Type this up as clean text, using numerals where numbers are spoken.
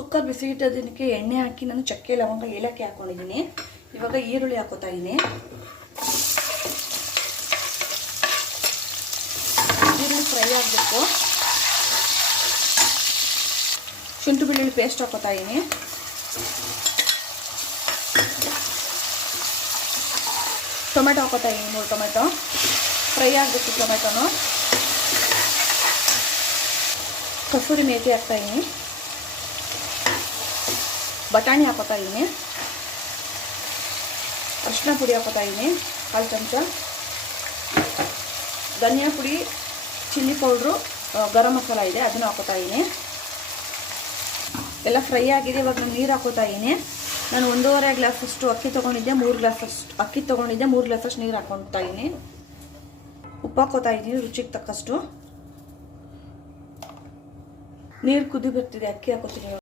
Cooker ಬಿಸಿ ಇಟ್ಟೋದಕ್ಕೆ ಎಣ್ಣೆ ಹಾಕಿ ನಾನು ಚಕ್ಕೆ ಲವಂಗ ಏಲಕ್ಕಿ ಹಾಕೊಂಡಿದ್ದೀನಿ. ಇವಾಗ ಈರುಳ್ಳಿ ಹಾಕೋತಾ ಇದ್ದೀನಿ. ಈರುಳ್ಳಿ ಫ್ರೈ ಆಗಬೇಕು. ಶುಂಠಿ ಬೆಳ್ಳುಳ್ಳಿ ಪೇಸ್ಟ್ ಹಾಕೋತಾ ಇದ್ದೀನಿ. ಟೊಮೆಟೊ ಹಾಕೋತಾ ಇದ್ದೀನಿ. 3 ಟೊಮೆಟೊ ಫ್ರೈ ಆಗಬೇಕು. ಟೊಮೆಟೊನು ಕಸೂರಿ ಮೇಥಿ ಹಾಕ್ತಾ ಇದ್ದೀನಿ. ಬಟಾಣಿ ಹಾಕೋತಾ ಇದ್ದೀನಿ. ಅರಿಶಿನ ಪುಡಿ ಹಾಕೋತಾ ಇದ್ದೀನಿ 1/2 ಚಮಚ. ಧನಿಯಾ ಪುಡಿ, ಚಿಲ್ಲಿ ಪೌಡ್ರು, ಗರಂ ಮಸಾಲ ಇದೆ, ಅದನ್ನು ಹಾಕೋತಾ ಇದ್ದೀನಿ. ಎಲ್ಲ ಫ್ರೈ ಆಗಿದೆ. ಇವಾಗ ನಾನು ನೀರು ಹಾಕೋತಾ ಇದ್ದೀನಿ. ನಾನು 1.5 ಗ್ಲಾಸಷ್ಟು ಅಕ್ಕಿ ತೊಗೊಂಡಿದ್ದೆ, 3 ಗ್ಲಾಸಷ್ಟು ನೀರು ಹಾಕೊತಾ ಇದ್ದೀನಿ. ಉಪ್ಪು ಹಾಕೋತಾ ಇದ್ದೀನಿ ರುಚಿಗೆ ತಕ್ಕಷ್ಟು. ನೀರು ಕುದಿ ಬರ್ತಿದೆ, ಅಕ್ಕಿ ಹಾಕೋತೀನಿ.